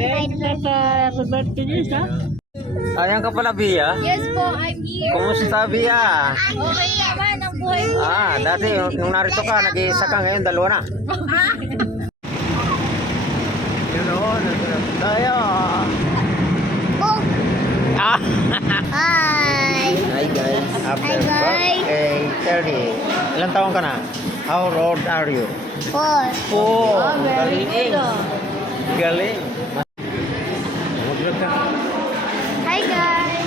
Happy birthday niya, ha? Ayan ka pala, Bia. Yes po, I'm here. Kumusta, Bia? Okay naman ang buhay ko. Dati nung narito ka, nag-iisa ka, ngayon dalawa na. Yun o, nagulap tayo. Oh, Ah! hi. Hi guys. After Hi, guys. birthday 30. Ilang taon ka na? How old are you? 4. Oh, very galing. Galing. Mag-vlog ka. Hi guys.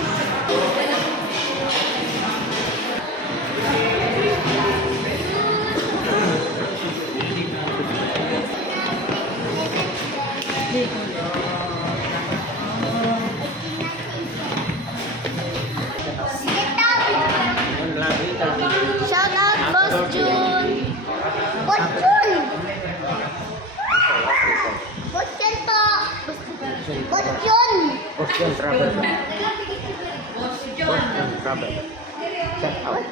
Shout out Boss Jun. Boss Jun. Boss Jun to. Boss Jun. Boston Travel. Boston Travel. Check out.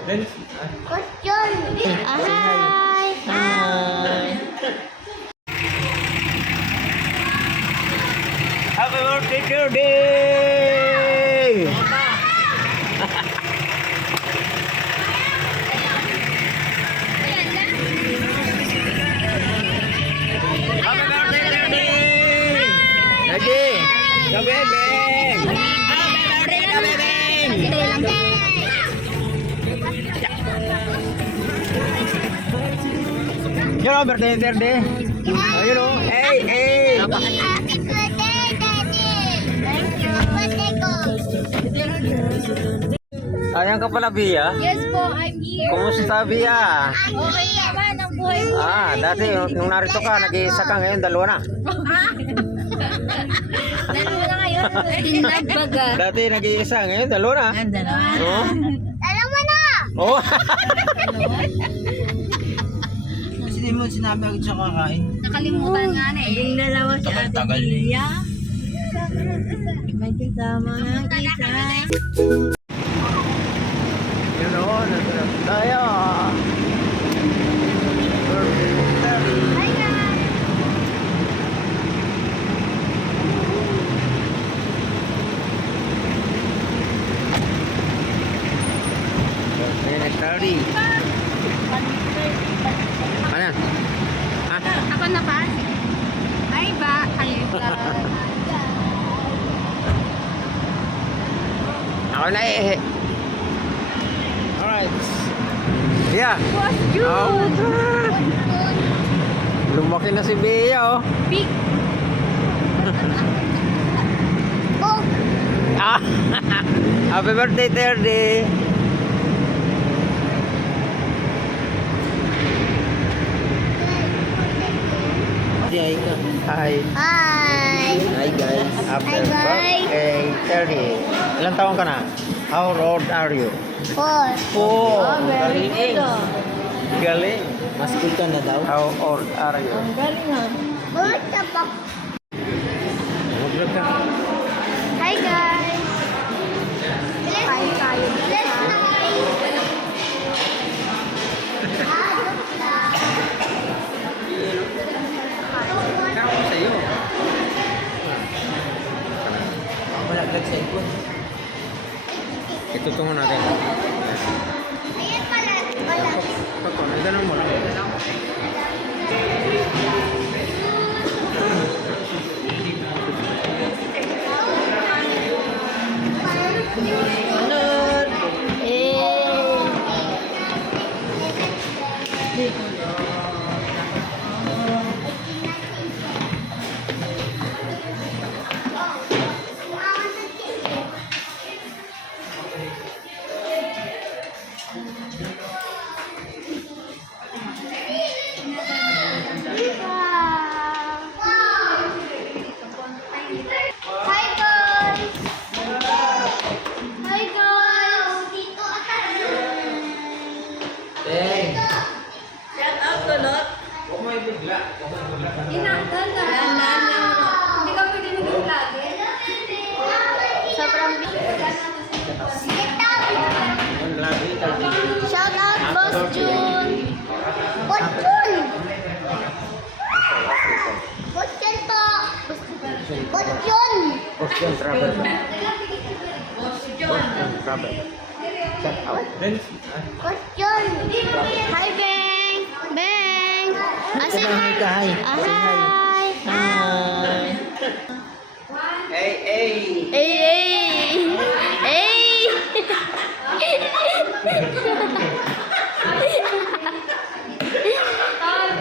Boss Jun. Hi. Hi. Happy birthday, Judy! Happy birthday, Judy! Lagi! Kabebeng! Happy birthday, kabebeng! Yun o, birthday, birthday! Oh, yun o, hey, hey! Happy birthday, Daddy. Thank you. Birthday ko. Ayan ka pala, Bia. Yes po, I'm here. Kumusta, Bia? Okay naman ang buhay ko. Dati nung narito ka, nag-iisa ka, ngayon dalawa na. Dalawa na ngayon. Tinagbaga. Dati nag-iisa, ngayon dalawa na. Oh? Dalawa na. Oh. Hindi mo sinabi agad siya kakain. Nakalimutan nga na eh. Yung dalawa si Ate Tagal eh. Lia. May kasama ng isa. Yun o, nagulap tayo. Hi guys. Birthday 30. Ano? Ha? Ako na pa. Ay ba? Kayo ba? Ako na eh. Alright. Yeah. Boss Jun. Oh. Lumaki na si Bea oh. Big. Oh. Happy birthday, 30. Hi ka. Hi. Hi. Hi guys. After Hi, guys. birthday 30. Ilang taon ka na? How old are you? 4. Oh, Very galing. good. Galing. Mas cool ka na daw. How old are you? Ang galing ha. Basta pa. Mag-vlog ka. Hi guys. Hi tayo. Let's Ako sa'yo. Malaglag sa ikon. Itutungo natin. Ayan pala. Pala. Pagko, ganun mo lang. Boston Travel. Boston Travel. Shout out. Question. Hi, Beng. Beng. Asan? Hi ka, hi. Hi. Hi. Hey, hey. Hey, hey. Hey.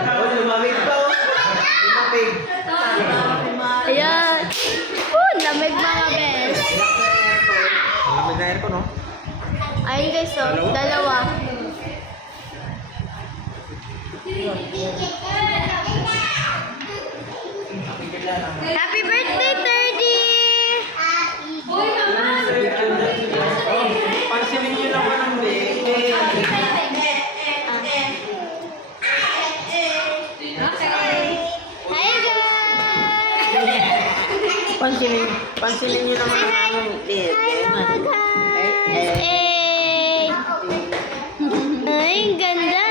Oh, lumamig pa oh. Lumamig. Ayan. Lamig mga bes. Malamig na aircon, no? Ayun guys, so, dalawa. Happy birthday, 30! Pansinin niyo naman ang baby. Hi guys! Pansinin niyo naman ang aming baby. Hi mga guys! Hey! Ay, ang ganda!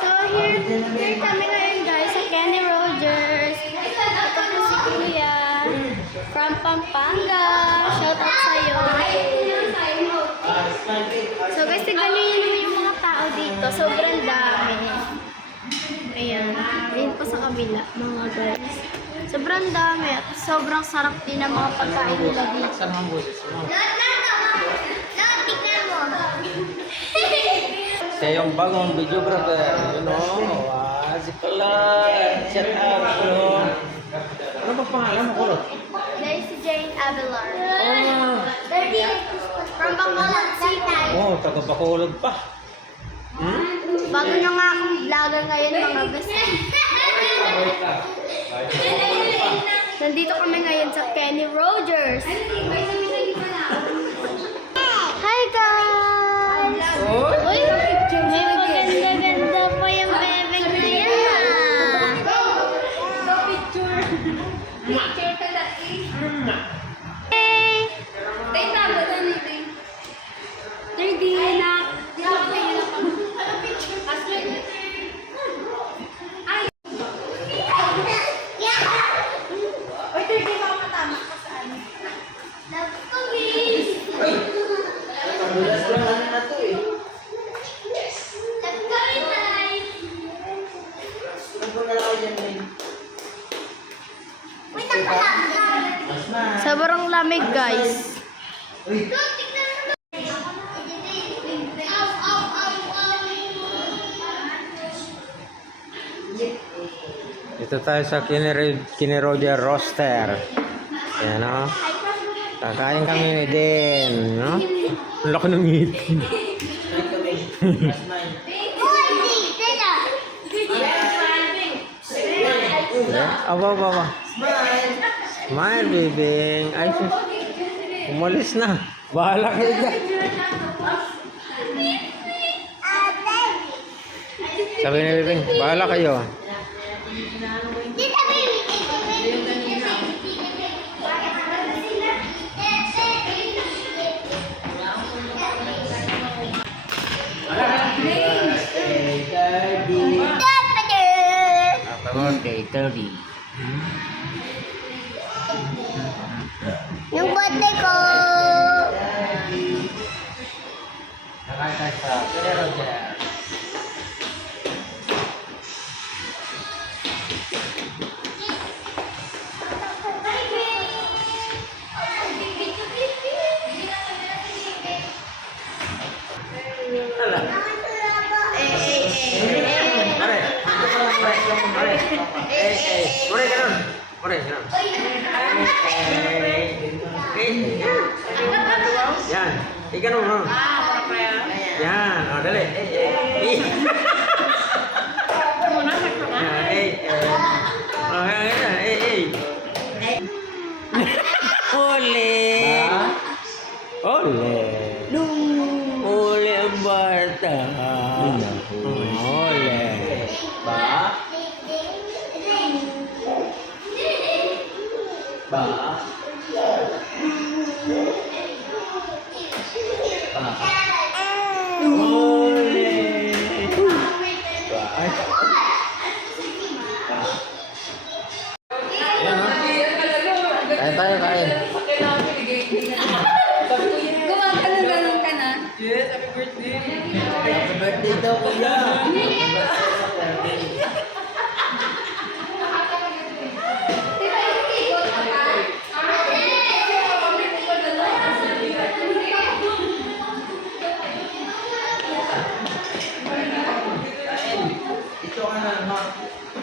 So, here kami ngayon guys sa Kenny Rogers. Ito po si Kuya from Pampanga. Shout out sa'yo. So guys, tignan nyo naman yung mga tao dito. Sobrang dami. Ayan. Ayun po sa kabila, mga guys. Sobrang dami at sobrang sarap din ang mga pagkain nila dito. Saan ang boses mo? Tignan mo. Siya yung bagong videographer. You know? Si Kulot. Shout out, bro. Ano ba pangalan mo, Kulot? There si Jane Avelar. Oh. From Bacolod City. Oh, taga Bacolod pa. Bago nyo nga akong vlogger ngayon mga best. Nandito kami ngayon sa Kenny Rogers. Hi guys! Uy, may maganda-ganda po yung bebek na yan ah. Hey! Kadulas lang ano na to eh. Ano na lang yan eh? Mas na. Sobrang lamig guys. Uy. Dito tayo sa Kenny Roger Roaster. Ayan, no? Kakain kami ni Den, no? Ang laki ng ngipin. Mas mine. Aba. Smile. Smile, bibing. Ay, sus. Umalis na. Bahala kayo dyan. Sabi ni bibing, bahala kayo. Happy birthday, 30. Yung birthday ko. Kakain tayo sa Kenny Roger. Yan. Ikan mo. Yan. O, dali. Ole. Ole. Ole ang bata. Ole. Ba? Ba? Ole. Ito ka na, ma.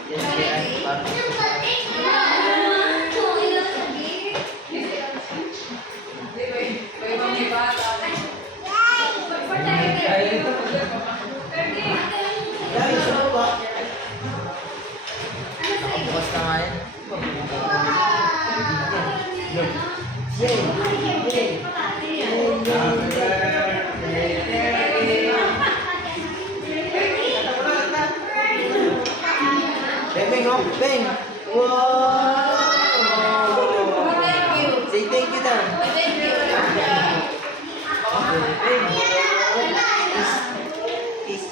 Yan, yan. Guys, ano ba? Nakabukas na nga yan. Beng, oh, Beng. Wow! Say thank you daw. Beng. Peace.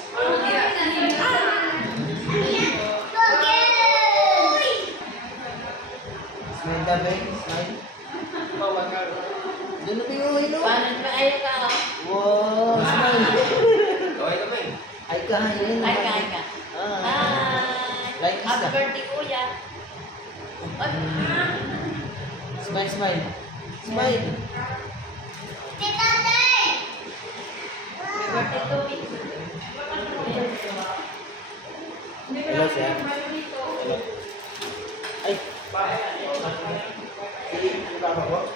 Smile ka, Beng. Smile. Doon na ba yung uwi, no? Wow, smile. Ay ka, yun. Like us na. Smile, smile. Smile. Hello, sir. Hello. Ay. Sige, ang baba ko.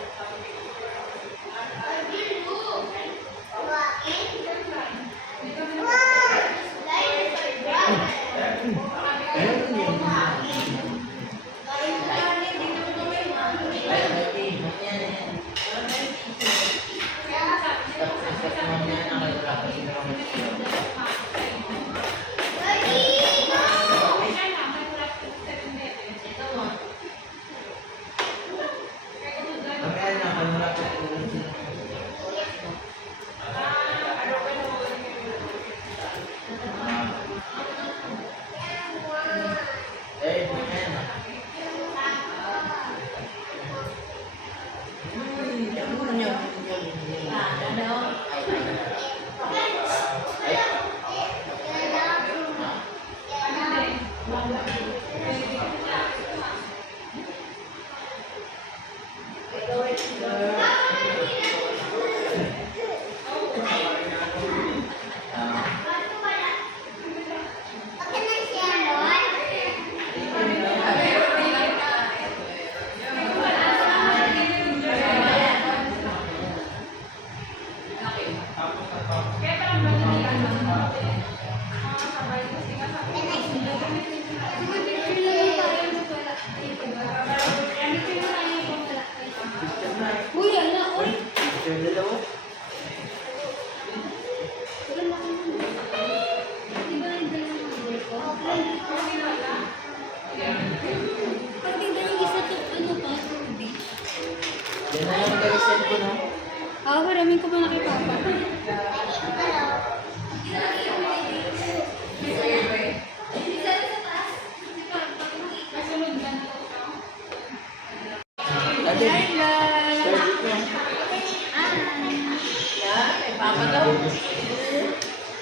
Maraming ko ba na kay Papa?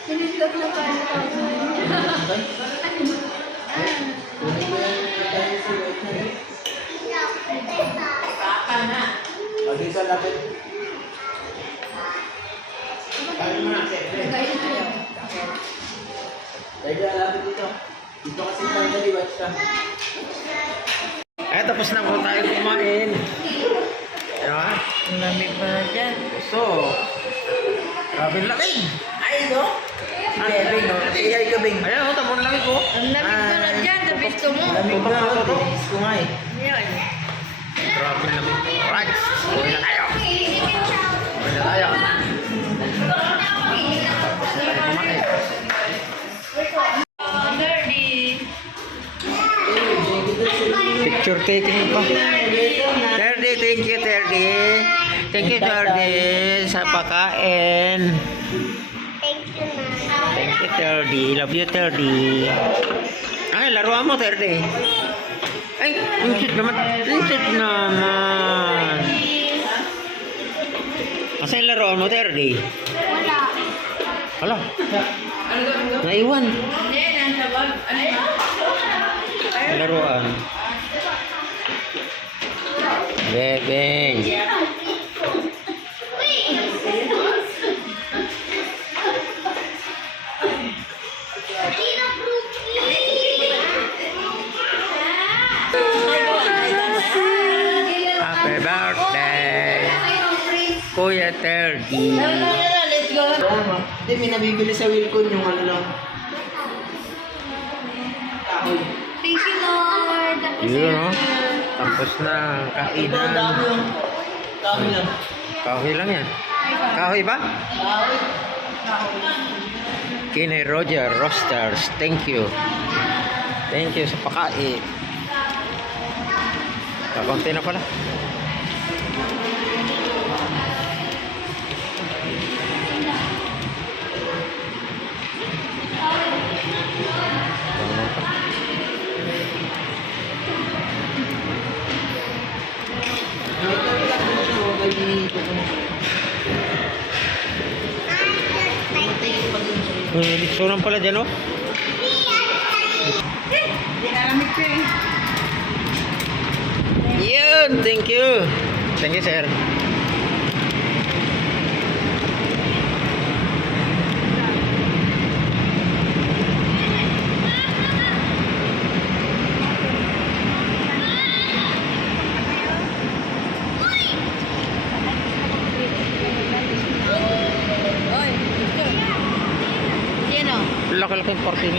Tinitlog na pa ito. Mag-isa lapit. Kaya mo na, siyempre. Dahil lapit dito. Dito kasi tayo watch ka. Eh, tapos na po tayo kumain. Diba? Ang lamig pa na dyan. So, grabe lamig. Ay, no? Beng, no? Iyay ka, Beng. Ayan, tapos lamig ko. Ang lamig na na dyan, gusto mo. Lamig na ako, tinis ko nga eh. Yan. Grabe lamig. Alright, uwi na tayo. Uwi na tayo. Tapos na tayo kumain. Picture taking pa. Terdy, thank you, Terdy. Thank you, Terdy, sa pakain. Thank you, na. Thank you, Terdy. Love you, Terdy. Ay, laruan mo, Terdy. Ay, insit naman. Insit naman. Asa yung laruan mo, Terdy? Wala. Hala. Naiwan. Laruan. Bebeng. Happy birthday, Kuya Tergy. Let's go. Hindi, may nabibili sa Wilcon yung ano lang. Kahoy. Thank you, Lord. Yun, no? Tapos na Ito, ang dami kainan. yung kahoy lang. Kahoy lang yan. Kahoy ba? Kahoy. Kini Roger Roasters, thank you. Thank you sa pakain. Kakunti na pala. Sunan pala dyan, oh. Yun, thank you. Thank you, sir. Laki-laki yung parking.